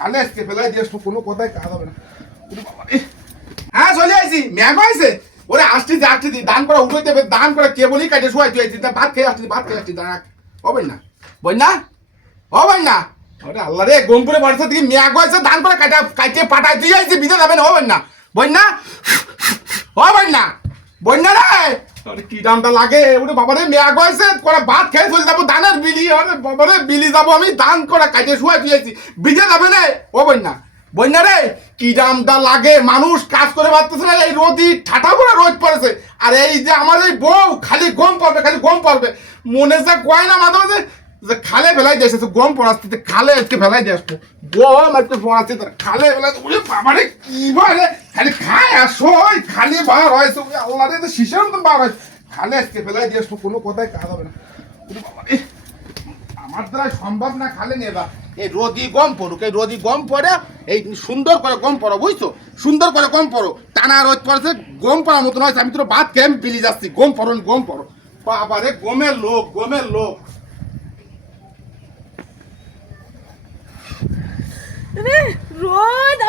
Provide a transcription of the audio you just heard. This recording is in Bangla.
খালে আজকে ফেলাই দিয়ে আসবো, কোনো কথাই কাজ হবে না। হ্যাঁ চলে আইছি, ম্যাগ হয়েছে ওরে আসছি দান করা উঠে দেবে, দান করে কে বলি কাটে শুয়াই তুই আইছি, ভাত খেয়ে আসছি দাঁড়া হবেন না হবেন না ওরে আল্লাহ রে গমপুরে বাড়িতে দিকে ম্যাগ হয়েছে দান করে কাটে পাঠাই তুই আইছি বিদে যাবেন হবেন না রে আরে কি দামটা লাগে ওরে বাবারে ম্যাগ হয়েছে করে ভাত খেয়ে চলে যাবো দানের বিলি, আরে বাবারে বিলি যাবো আমি দান করে কাটে শুয়াই তুই আইছি বিদে যাবে না বন্যা রে কি দামটা লাগে, মানুষ কাজ করে পারতেছে না, এই রোদি ঠাটা করে রোদ পড়েছে, আর এই যে আমার এই বউ খালি গম পড়বে মনে যা কয় না মাঝে মাঝে যে খালে ফেলাই দিয়ে আসছে গম পড়াচ্ছে, খালে আজকে ফেলাই দিয়ে আসবো গম আজকে পড়াচ্ছে খালে ফেলাই বাবারে কি বলে খালি খায় আসো খালি বার হয়েছে আল্লাহ রে শিশের মতন বার হয়েছে, খালে আজকে ফেলাই দিয়ে আসবো, কোনো কথাই কাজ হবে না। বাবারে আমার দ্বারা সম্ভব না, খালে নিয়ে যা এই রোদি গম পড়ুক, এই রোদি গম পড়ে এই সুন্দর করে গম পড়ো বুঝছো, সুন্দর করে গম পড়ো, টানা রোদ পড়েছে গম পড়ার মতন হয়েছে, আমি তোর ভাত খেয়ে আমি বিলি যাচ্ছি গম পড়ো বাবারে গমের লোক রোজ